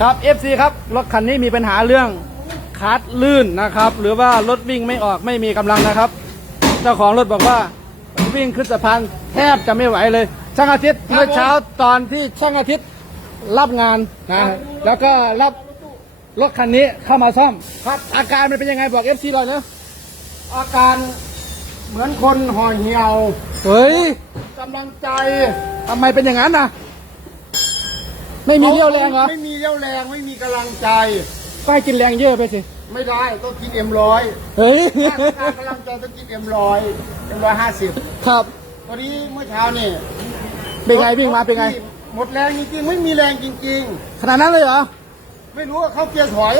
ครับ FC ครับ รถคันนี้มีปัญหาเรื่องคาร์ดลื่นนะครับ หรือว่ารถวิ่งไม่ออกไม่มีกำลังนะครับ เจ้าของรถบอกว่าวิ่งขึ้นสะพานแทบจะไม่ไหวเลย ช่างอาทิตย์เมื่อเช้าตอนที่ช่างอาทิตย์รับงานนะแล้วก็รับรถคันนี้เข้ามาซ่อมครับอาการมันเป็นยังไงบอก FC หน่อยนะอาการเหมือนคนห่อเหี่ยวเฮ้ยกำลังใจทำไมเป็นอย่างนั้นนะ ไม่มีเรี่ยวแรงเหรอไม่มีเรี่ยวแรงไม่มีกำลังใจ ก็ให้กินแรงเยอะไปสิ ไม่ได้ต้องกินเอ็มร้อยเฮ้ย ถ้าต้องการกำลังใจต้องกินเอ็มร้อยเอ็มร้อยห้าสิบครับ ตอนนี้เมื่อเช้านี่เป็นไงวิ่งมาเป็นไง หมดแรงจริงๆไม่มีแรงจริง ขนาดนั้นเลยเหรอ ๆ ไม่รู้ว่าเข้าเกียร์ถอย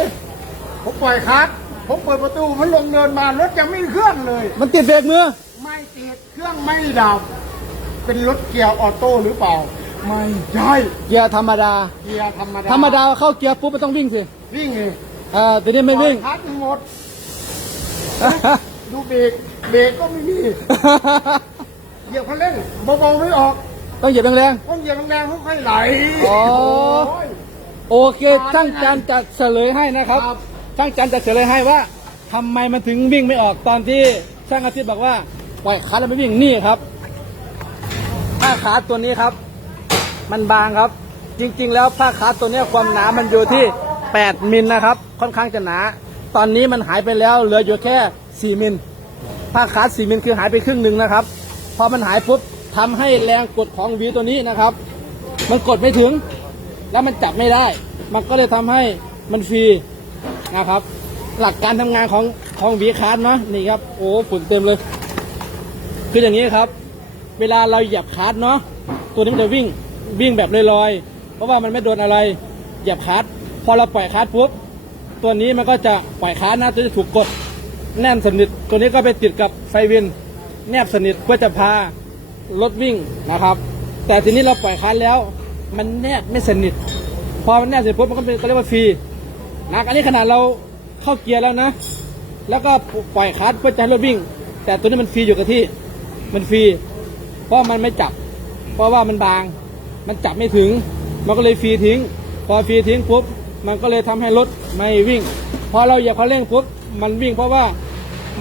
ผมปล่อยคลัตช์ผมเปิดประตูมันลงเนินมารถยังไม่เคลื่อนเลย มันติดเบรกมือ ไม่ติดเครื่องไม่ดับ เป็นรถเกียร์ออโต้หรือเปล่า ไม่ใช่เกียร์ธรรมดา เกียร์ธรรมดาธรรมดาเข้าเกียร์ปุ๊บมันต้องวิ่งสิวิ่งเลยเอ่าทีนี้ไม่วิ่งคัดหมด ดูเบรกเบรกก็ไม่มีเหยียบคันเร่งเบาๆไม่ออก ต้องเหยียบแรงต้องเหยียบแรงๆค่อยๆไหลอ๋อโยๆโอเคช่างจันจะเฉลยให้นะครับครับช่างจันจะเฉลยให้ว่าทำไมมันถึงวิ่งไม่ออกตอนที่ช่างอาทิตย์บอกว่าปล่อยขาแล้วไม่วิ่งนี่ครับผ้าขาตัวนี้ครับ มันบางครับ จริง ๆ แล้วผ้าขาตัวนี้ความหนามันอยู่ที่ 8 มิลนะครับ ค่อนข้างจะหนา ตอนนี้มันหายไปแล้วเหลืออยู่แค่ 4 มิลผ้าขาด4มิลคือหายไปครึ่งหนึ่งนะครับ พอมันหายปุ๊บทำให้แรงกดของวีตัวนี้นะครับ มันกดไม่ถึง แล้วมันจับไม่ได้ มันก็เลยทำให้มันฟรีนะครับ หลักการทำงานของของวีคาร์ดนะนี่ครับโอ้ฝุ่นเต็มเลย คืออย่างนี้ครับ เวลาเราเหยียบคาร์ดเนาะตัวนี้มันจะวิ่ง วิ่งแบบลอยๆ เพราะว่ามันไม่โดนอะไรเหยียบคาร์ดพอเราปล่อยคาร์ดปุ๊บตัวนี้มันก็จะปล่อยคาร์ดนะตัวจะถูกกดแน่นสนิทตัวนี้ก็ไปติดกับไฟวิน แนบสนิทเพื่อจะพารถวิ่งนะครับ แต่ทีนี้เราปล่อยคาร์ดแล้ว มันแนบไม่สนิท พอมันแนบเสร็จปุ๊บมันก็เป็นก็เรียกว่าฟรีนะอันนี้ขนาดเราเข้าเกียร์แล้วนะ แล้วก็ปล่อยคลัตช์เพื่อจะให้รถวิ่ง แต่ตัวนี้มันฟรีอยู่กับที่ มันฟรี เพราะมันไม่จับ เพราะว่ามันบาง มันจับไม่ถึง มันก็เลยฟรีทิ้ง พอฟรีทิ้งปุ๊บ มันก็เลยทำให้รถไม่วิ่ง พอเราเหยียบคันเร่งปุ๊บ มันวิ่งเพราะว่า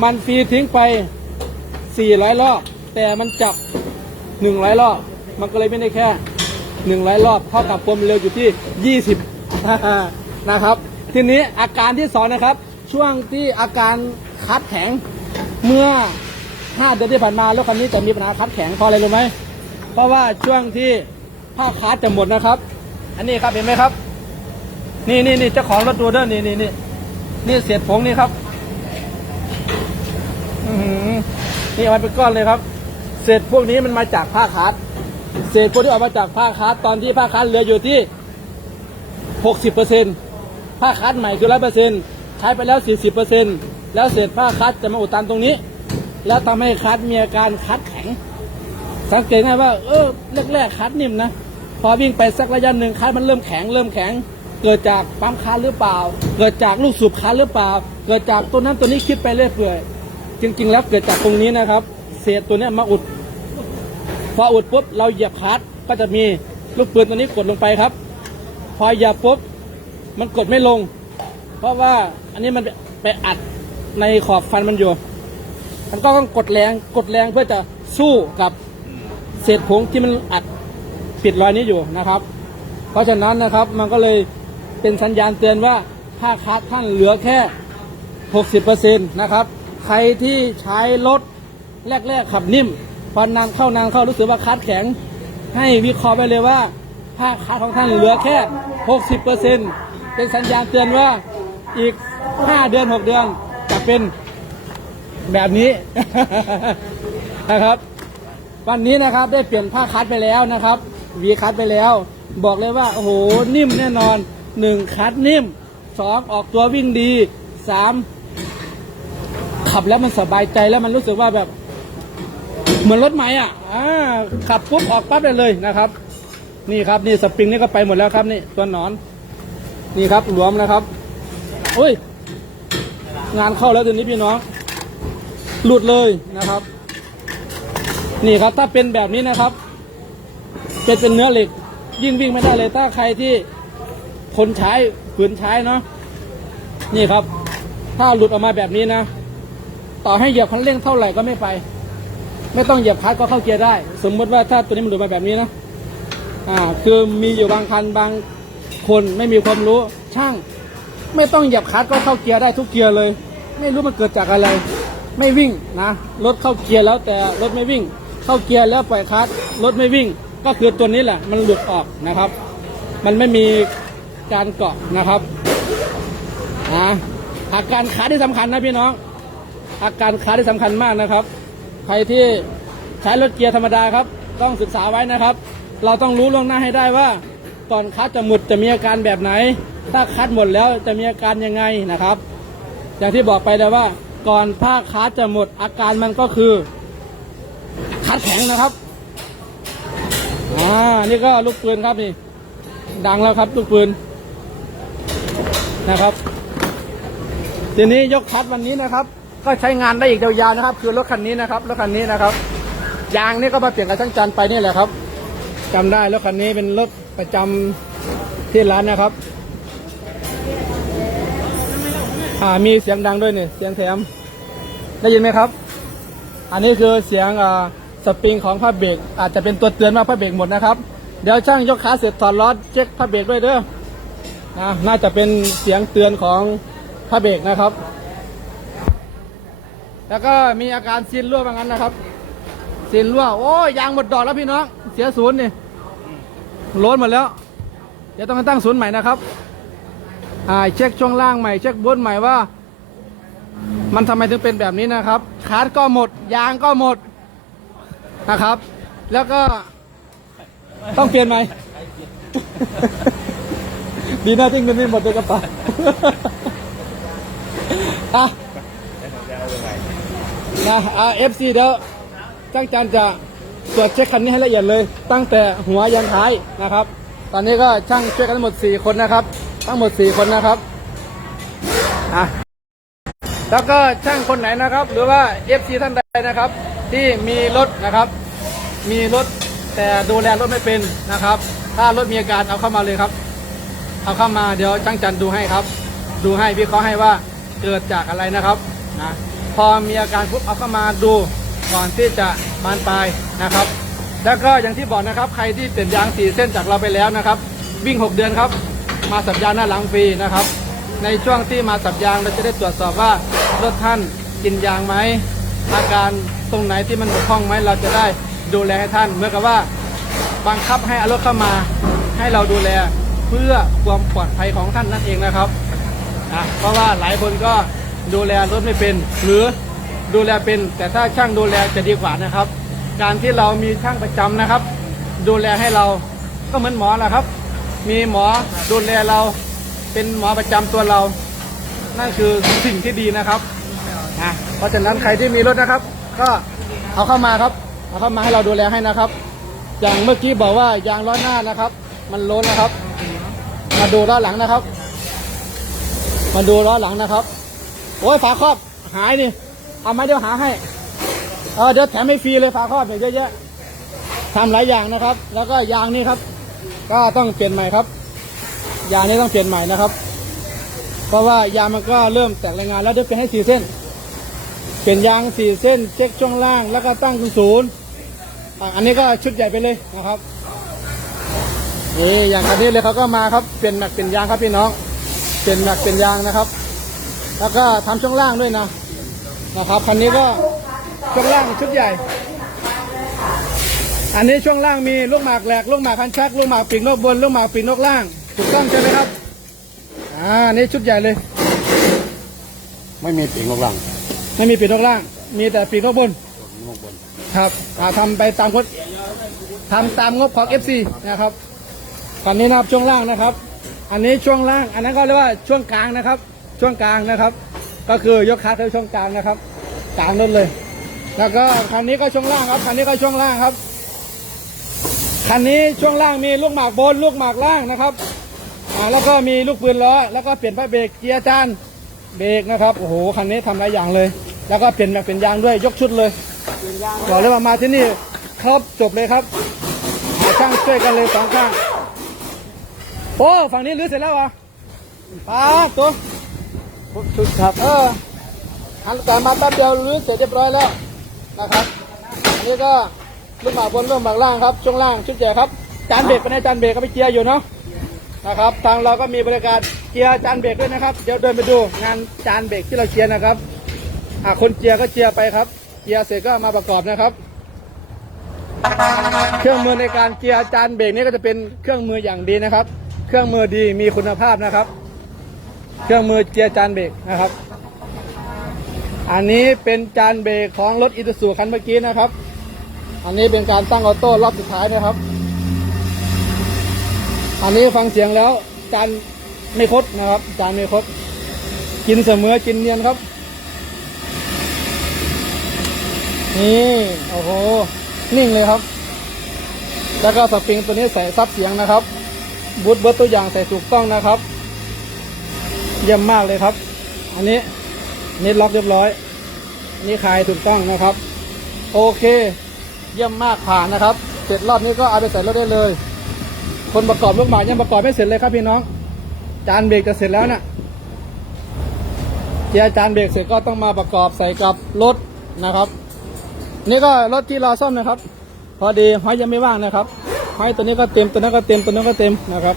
มันฟรีทิ้งไป 400 รอบ แต่มันจับ 100 รอบ มันก็เลยไม่ได้แค่ 100 รอบ เท่ากับความเร็วอยู่ที่ 20 นะครับ ทีนี้อาการที่สองนะครับ ช่วงที่อาการคัดแข็ง เมื่อ 5 เดือนที่ผ่านมารถคันนี้จะมีปัญหาคัดแข็งเพราะอะไรรู้ไหม เพราะว่าช่วงที่ ผ้าคัดจะหมดนะครับ อันนี้ครับเห็นไหมครับ นี่นี่นี่เจ้าของรถดูเด้อนี่นี่นี่นี่เศษผงนี่ครับอื้อหือนี่เอามาเป็นก้อนเลยครับ เศษพวกนี้มันมาจากผ้าคัดเศษพวกที่ออกมาจากผ้าคัดตอนที่ผ้าคัดเหลืออยู่ที่60เปอร์เซ็นผ้าคัดใหม่คือร้อยเปอร์เซ็นใช้ไปแล้ว40เปอร์เซ็นแล้วเศษผ้าคัดจะมาอุดตันตรงนี้ แล้วทำให้คัดมีอาการคัดแข็ง สังเกตง่ายว่าเออแรกๆคัดนิ่มนะพอวิ่งไปสักระยะหนึ่งคัดมันเริ่มแข็งเริ่มแข็ง เกิดจากปั๊มคัดหรือเปล่า เกิดจากลูกสูบคัดหรือเปล่า เกิดจากตัวนั้นตัวนี้คิดไปเรื่อยเปื่อยจริง ๆ แล้วเกิดจากตรงนี้นะครับ เศษตัวนี้มาอุด พออุดปุ๊บเราเหยียบคลัตช์ก็จะมีลูกปืนตัวนี้กดลงไปครับ พอเหยียบปุ๊บมันกดไม่ลง เพราะว่าอันนี้มันไปอัดในขอบฟันมันอยู่มันก็ต้องกดแรงกดแรงเพื่อจะสู้กับ เศษผงที่มันอัดปิดรอยนี้อยู่นะครับ เพราะฉะนั้นนะครับมันก็เลยเป็นสัญญาณเตือนว่าถ้าคัดท่านเหลือแค่ 60%นะครับ ใครที่ใช้รถแรก ๆ ขับนิ่มพอนานเข้านานเข้ารู้สึกว่าคัดแข็ง ให้วิเคราะห์ไปเลยว่าถ้าคัดของท่านเหลือแค่ 60%เป็นสัญญาณเตือนว่าอีก 5 เดือน 6 เดือนจะเป็นแบบนี้นะครับ วันนี้นะครับได้เปลี่ยนผ้าคัดไปแล้วนะครับวีคัดไปแล้ว บอกเลยว่าโอ้โหนิ่มแน่นอนหนึ่งคัดนิ่มสองออกตัววิ่งดีสามขับแล้วมันสบายใจแล้วมันรู้สึกว่าแบบ เหมือนรถใหมอะอ่าขับปุ๊บออกปั๊บได้เลยนะครับ นี่ครับนี่สปริงนี่ก็ไปหมดแล้วครับนี่ตัวหนอน นี่ครับหลวมนะครับโอ้ย งานเข้าแล้วทีนี้พี่น้อง หลุดเลยนะครับ นี่ครับถ้าเป็นแบบนี้นะครับ เป็นเป็นเนื้อเหล็ก ยิ่งวิ่งไม่ได้เลย ถ้าใครที่คนใช้ฝืนใช้เนาะนี่ครับ ถ้าหลุดออกมาแบบนี้นะ ต่อให้เหยียบคันเร่งเท่าไหร่ก็ไม่ไป ไม่ต้องเหยียบคลัตช์ก็เข้าเกียร์ได้ สมมติว่าถ้าตัวนี้มันหลุดมาแบบนี้นะอ่า คือมีอยู่บางคันบางคนไม่มีความรู้ช่าง ไม่ต้องเหยียบคลัตช์ก็เข้าเกียร์ได้ทุกเกียร์เลย ไม่รู้มันเกิดจากอะไร ไม่วิ่งนะรถเข้าเกียร์แล้วแต่รถไม่วิ่ง เข้าเกียร์แล้วปล่อยคลัตช์รถไม่วิ่ง ก็คือตัวนี้แหละ มันหลุดออกนะครับ มันไม่มีการเกาะนะครับอ่าอาการขาที่สำคัญนะพี่น้อง อาการขาที่สำคัญมากนะครับ ใครที่ใช้รถเกียร์ธรรมดาครับ ต้องศึกษาไว้นะครับ เราต้องรู้ล่วงหน้าให้ได้ว่าก่อนคัดจะหมดจะมีอาการแบบไหน ถ้าคัดหมดแล้วจะมีอาการยังไงนะครับ อย่างที่บอกไปแล้วว่า ก่อนถ้าคัดจะหมดอาการมันก็คือ คัดแข็งนะครับอ่านี่ก็ลูกปืนครับนี่ ดังแล้วครับลูกปืนนะครับ ทีนี้ยกคัดวันนี้นะครับ ก็ใช้งานได้อีกยาวๆนะครับ คือรถคันนี้นะครับรถคันนี้นะครับยางนี่ก็มาเปลี่ยนกับช่างจันไปนี่แหละครับจำได้รถคันนี้เป็นรถประจำที่ร้านนะครับ อ่ามีเสียงดังด้วยเนี่ยเสียงแถมได้ยินไหมครับ อันนี้คือเสียงอ่า สปริงของผ้าเบรกอาจจะเป็นตัวเตือนว่าผ้าเบรกหมดนะครับ เดี๋ยวช่างยกขาเสร็จถอดล้อเช็คผ้าเบรกด้วยเด้อนะน่าจะเป็นเสียงเตือนของผ้าเบรกนะครับ แล้วก็มีอาการซีนรั่วบางอันนะครับซีนรั่วโอ้ยยางหมดดอกแล้วพี่น้องเสียศูนย์นี่ล้นหมดแล้ว เดี๋ยวต้องตั้งศูนย์ใหม่นะครับอ่าเช็คช่วงล่างใหม่เช็คบนใหม่ว่า มันทำไมถึงเป็นแบบนี้นะครับคาร์ดก็หมด ยางก็หมด นะครับ แล้วก็ต้องเปลี่ยนไหม ดีนะที่เงินไม่หมดในกระเป๋าอะนะอ่าเอฟซีเดี๋ยวจ้างจันจะตรวจเช็คคันนี้ให้ละเอียดเลย ตั้งแต่หัวยันท้ายนะครับ ตอนนี้ก็ช่างช่วยกันหมด 4 คนนะครับ ทั้งหมด 4 คนนะครับอะแล้วก็ช่างคนไหนนะครับ หรือว่า FC ท่านใดนะครับ ที่มีรถนะครับ มีรถแต่ดูแลรถไม่เป็นนะครับ ถ้ารถมีอาการเอาเข้ามาเลยครับ เอาเข้ามาเดี๋ยวช่างจันดูให้ครับ ดูให้วิเคราให้ว่าเกิดจากอะไรนะครับนะพอมีอาการปุ๊บเอาเข้ามาดูก่อนที่จะบานปลายนะครับ แล้วก็อย่างที่บอกนะครับ ใครที่เปลี่ยนยางสี่เส้นจากเราไปแล้วนะครับ วิ่ง 6 เดือนครับ มาสับยางหน้าหลังฟรีนะครับ ในช่วงที่มาสับยางเราจะได้ตรวจสอบว่ารถท่านกินยางไหมอาการ ตรงไหนที่มันบกพร่องไหมเราจะได้ดูแลให้ท่าน เหมื่อนกับว่าบังคับให้เอารถเข้ามา ให้เราดูแลเพื่อความปลอดภัยของท่านนั่นเองนะครับนะเพราะว่าหลายคนก็ดูแลรถไม่เป็น หรือดูแลเป็น แต่ถ้าช่างดูแลจะดีกว่านะครับ การที่เรามีช่างประจำนะครับ ดูแลให้เราก็เหมือนหมอแหละครับ มีหมอดูแลเราเป็นหมอประจำตัวเรานั่นคือสิ่งที่ดีนะครับนะเพราะฉะนั้นใครที่มีรถนะครับ ก็เอาเข้ามาครับเอาเข้ามาให้เราดูแลให้นะครับ อย่างเมื่อกี้บอกว่ายางล้อหน้านะครับ มันล้นนะครับ มาดูล้อหลังนะครับ มาดูล้อหลังนะครับ โอ้ยฝาครอบหายนี่เอาไหมเดี๋ยวหาให้เออเดี๋ยวแถมให้ฟรีเลยฝาครอบเนี่ยเยอะแยะทำหลายอย่างนะครับ แล้วก็ยางนี่ครับ ก็ต้องเปลี่ยนใหม่ครับ ยางนี้ต้องเปลี่ยนใหม่นะครับ เพราะว่ายางมันก็เริ่มแตกรายงานแล้วเดี๋ยวเปลี่ยนให้สี่เส้น เปลี่ยนยางสี่เส้นเช็คช่วงล่างแล้วก็ตั้งศูนย์อันนี้ก็ชุดใหญ่ไปเลยนะครับนี่อย่างคันนี้เลยเขาก็มาครับเปลี่ยนแม็กเปลี่ยนยางครับพี่น้องเปลี่ยนแม็กเปลี่ยนยางนะครับ แล้วก็ทำช่วงล่างด้วยนะนะครับคันนี้ก็ช่วงล่างชุดใหญ่ อันนี้ช่วงล่างมีลูกหมากแหลกลูกหมากคันชักลูกหมากปีกนกบนลูกหมากปีกนกล่างถูกต้องใช่ไหมครับอ่านนี้ชุดใหญ่เลย ไม่มีปีกลงหลัง ไม่มีปีกนกล่าง มีแต่ปีกนกบนลงบนครับอ่าทำไปตามกฎทำตามงบของ FC นะครับตอนนี้นะครับช่วงล่างนะครับ อันนี้ช่วงล่าง อันนั้นก็เรียกว่าช่วงกลางนะครับ ช่วงกลางนะครับ ก็คือยกขาคือช่วงกลางนะครับ กลางนั่นเลย แล้วก็คันนี้ก็ช่วงล่างครับ คันนี้ก็ช่วงล่างครับ คันนี้ช่วงล่างมีลูกหมากบน ลูกหมากล่างนะครับ อ่า แล้วก็มีลูกปืนล้อ แล้วก็เปลี่ยนผ้าเบรกเกียร์จาน เบรกนะครับ โอ้โห คันนี้ทำหลายอย่างเลย แล้วก็เปลี่ยนแบบเปลี่ยนยางด้วย ยกชุดเลย บอกเลยว่ามาที่นี่ครบจบเลยครับหาช่างช่วยกันเลยสองข้างโปอ้ ฝั่งนี้รื้อเสร็จแล้วเหรอป้าบตัวชุดครับ เออหันแต่มาแป๊บเดียวรื้อเสร็จเรียบร้อยแล้วนะครับอันนี้ก็ลูกหมากบนลูกหมากล่างครับช่วงล่างชุดใหญ่ครับจานเบรกเป็นไงจานเบรกก็ไปเกียร์อยู่เนาะนะครับ ทางเราก็มีบริการ เกียร์จานเบรกด้วยนะครับ เดี๋ยวเดินไปดูงานจานเบรกที่เราเกียร์นะครับ อะคนเกียร์ก็เกียร์ไปครับ เกียร์เสร็จก็มาประกอบนะครับ เครื่องมือในการเกียร์จานเบรกนี้ก็จะเป็นเครื่องมืออย่างดีนะครับ เครื่องมือดีมีคุณภาพนะครับ เครื่องมือเกียร์จานเบรกนะครับ อันนี้เป็นจานเบรกของรถอิตสุคันเมื่อกี้นะครับ อันนี้เป็นการตั้งออโต้รอบสุดท้ายนะครับ อันนี้ฟังเสียงแล้วจาน ไม่คดนะครับจานไม่คดกินเสมอกินเนียนครับ นี่โอ้โหนิ่งเลยครับ แล้วก็สปริงตัวนี้ใส่ซับเสียงนะครับ บูทเบิร์ตตัวอย่างใส่ถูกต้องนะครับ เยี่ยมมากเลยครับ อันนี้นี่ล็อกเรียบร้อย นี่คลายถูกต้องนะครับ โอเค เยี่ยมมากผ่านนะครับ เสร็จรอบนี้ก็เอาไปใส่รถได้เลย คนประกอบลูกหมากยังประกอบไม่เสร็จเลยครับพี่น้อง จานเบรกจะเสร็จแล้วนะ่ะเกียจานเบรกเสร็จก็ต้องมาประกอบใส่กับรถนะครับ นี่ก็รถที่รอซ่อมนะครับ พอดีห้อยยังไม่ว่างนะครับห้อยตัวนี้ก็เต็มตัวนั้นก็เต็มตัวนั้นก็เต็มนะครับ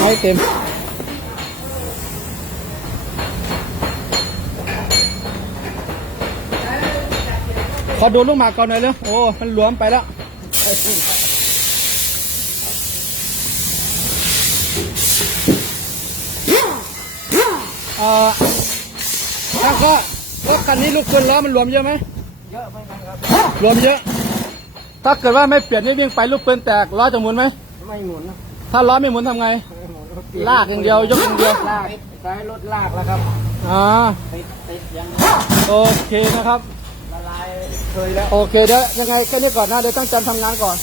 ห้อยเต็มขอดูลูกหมากก่อนหน่อยเร็วโอ้ มันหลวมไปแล้ว เอ่อถ้าก็รถคันนี้ลูกปืนล้อมันหลวมเยอะไหมเยอะเหมือนกันครับหลวมเยอะ ถ้าเกิดว่าไม่เปลี่ยนนี่วิ่งไปลูกปืนแตกล้อจะหมุนไหมไม่หมุนนะถ้าล้อไม่หมุนทำไงไม่หมุนลากอย่างเดียวยกอย่างเดียวลากใช้รถลากแล้วครับอ่าติดติดยังโอเคนะครับละลายเคยแล้วโอเคเดี๋ยวยังไงแค่นี้ก่อนนะเดี๋ยวตั้งใจทำงานก่อน